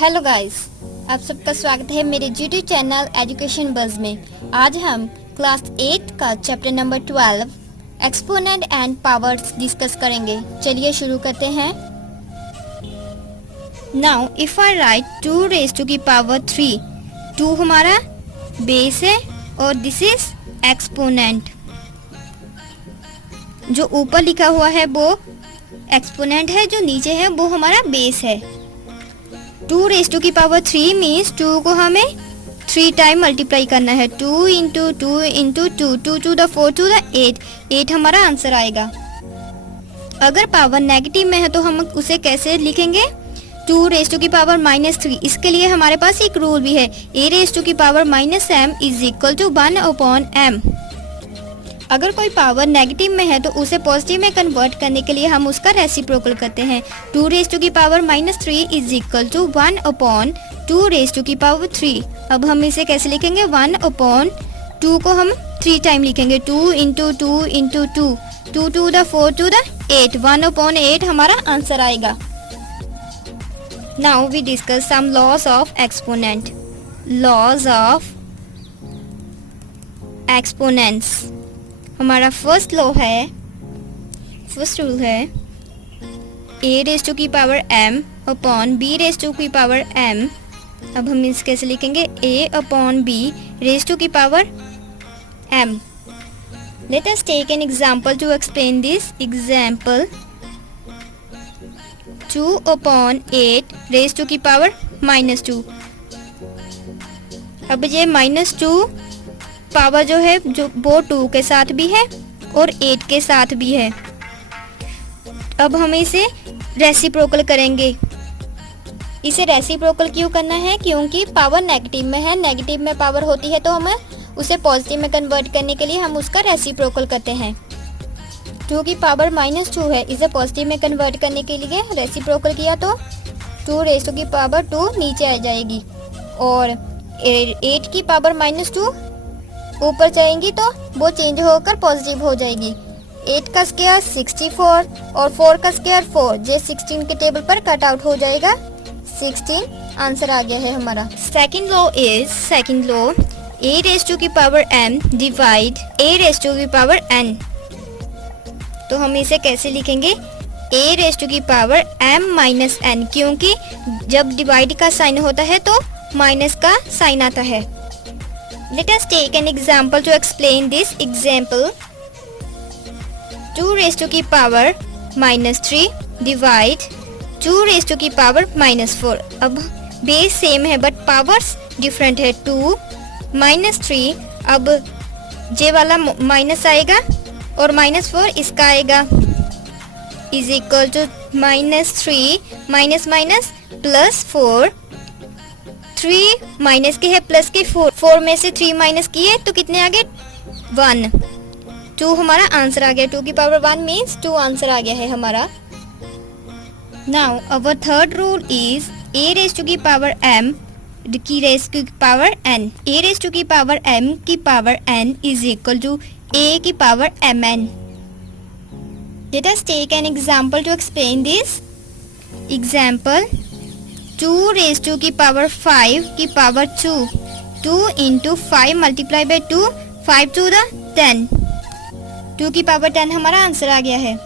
Hello guys, आप सबका स्वागत है मेरे यूट्यूब चैनल एजुकेशन बज़ में। आज हम क्लास 8 का chapter number 12 exponent and powers discuss करेंगे। चलिए शुरू करते हैं। Now if I write 2 raise to की पावर 3, 2 हमारा बेस है और दिस इज एक्सपोनेंट। जो ऊपर लिखा हुआ है वो एक्सपोनेंट है, जो नीचे है वो हमारा बेस है। 2 रेज टू की पावर 3 मीन्स 2 को हमें 3 टाइम मल्टीप्लाई करना है। 2 into 2 into 2, 2 to the 4 to the 8, 8 हमारा आंसर आएगा। अगर पावर नेगेटिव में है तो हम उसे कैसे लिखेंगे? 2 रेज टू की पावर -3। इसके लिए हमारे पास एक रूल भी है, a रेज टू की power -m is equal to 1/m। अगर कोई पावर नेगेटिव में है तो उसे पॉजिटिव में कन्वर्ट करने के लिए हम उसका रेसिप्रोकल करते हैं। 2 रेज टू की power -3 is equal to 1/2 raise to की पावर 3। अब हम इसे कैसे लिखेंगे? 1/2 को हम 3 टाइम लिखेंगे। 2 into 2 into 2, 2 to the 4 to the 8, 1/8 हमारा आंसर आएगा। Now we discuss some laws of exponent. Laws of exponents. हमारा फर्स्ट रूल है a रेज टू की power m upon b raise to की पावर m। अब हम इस कैसे लिखेंगे? a upon b raise to की power m। Let us take an example to explain this example. 2 upon 8 raise to की पावर -2। अब ये -2 पावर जो है वो 2 के साथ भी है और 8 के साथ भी है। अब हम इसे रेसिप्रोकल करेंगे। इसे रेसिप्रोकल क्यों करना है? क्योंकि पावर नेगेटिव में है। नेगेटिव में पावर होती है तो हमें उसे पॉजिटिव में कन्वर्ट करने के लिए हम उसका रेसिप्रोकल करते हैं। 2 की पावर -2 है, इसे पॉजिटिव में कन्वर्ट करने के लिए रेसिप्रोकल किया तो 2 रेज टू की पावर 2 नीचे आ जाएगी और 8 की पावर -2 ऊपर जाएंगी तो वो चेंज होकर पॉजिटिव हो जाएगी। 8 का स्क्वायर 64 और 4 का स्क्वायर 4, जे 16 के टेबल पर कट आउट हो जाएगा। 16 आंसर आ गया है हमारा। Second law a raise to की power m divide a raise to की पावर n। तो हम इसे कैसे लिखेंगे? a रेज टू की पावर m माइनस n, क्योंकि जब डिवाइड का साइन होता है तो माइनस का साइन आता है। Let us take an example to explain this example. 2 raised to की power -3 divide 2 raised to की power -4। अब बेस सेम है बट पावर्स डिफरेंट है। 2 -3, अब जे वाला माइनस आएगा और -4 इसका आएगा, is equal to -3 minus +4। 3 minus के है प्लस के 4 में से 3 माइनस किए तो कितने आ गए? 1। 2 हमारा आंसर आ गया। 2 की पावर 1 मीन्स 2 आंसर आ गया है हमारा। Now our third rule is a raise to की पावर m की रेज टू की power n। a raise to की पावर m की power n is equal to a की power mn। Let us take an example to explain this example. 2 raise to की power 5 की power 2, 2 into 5 multiply by 2, 5 to the 10, 2 की power 10 हमारा answer आ गया है।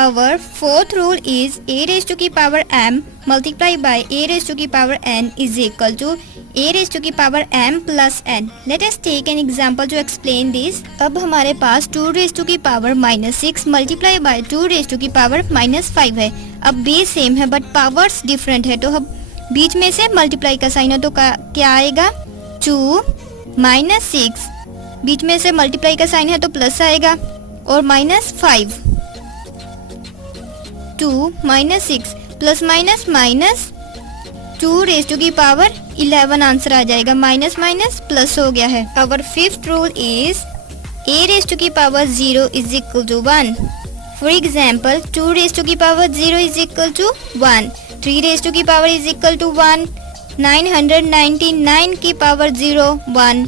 Our fourth rule is a raise to की power m multiply by a raise to की power n is equal to a raise to की power m plus n। Let us take an example to explain this. अब हमारे पास 2 raise to की power -6 multiply by 2 raise to की power -5 है। अब base same है बट पावर्स डिफरेंट है, तो हम बीच में से मल्टीप्लाई का साइन है तो क्या आएगा? 2 -6, बीच में से मल्टीप्लाई का साइन है तो प्लस आएगा और -5। 2 -6 प्लस माइनस 2 रेज टू की पावर 11 आंसर आ जाएगा। माइनस प्लस हो गया है। Our fifth rule is a raise to की power 0 is equal to 1। For example 2 raise to की power 0 is equal to 1, 3 raise to की पावर इज इक्वल टू 1, 999 की पावर 0 1,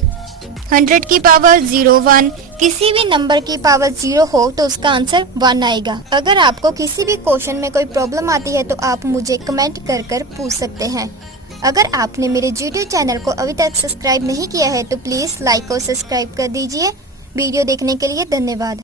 100 की पावर 0 1, किसी भी नंबर की पावर 0 हो तो उसका आंसर 1 आएगा। अगर आपको किसी भी क्वेश्चन में कोई प्रॉब्लम आती है तो आप मुझे कमेंट कर पूछ सकते हैं। अगर आपने मेरे यूट्यूब चैनल को अभी तक सब्सक्राइब नहीं किया है तो प्लीज़ लाइक और सब्सक्राइब कर दीजिए। वीडियो देखने के लिए धन्यवाद।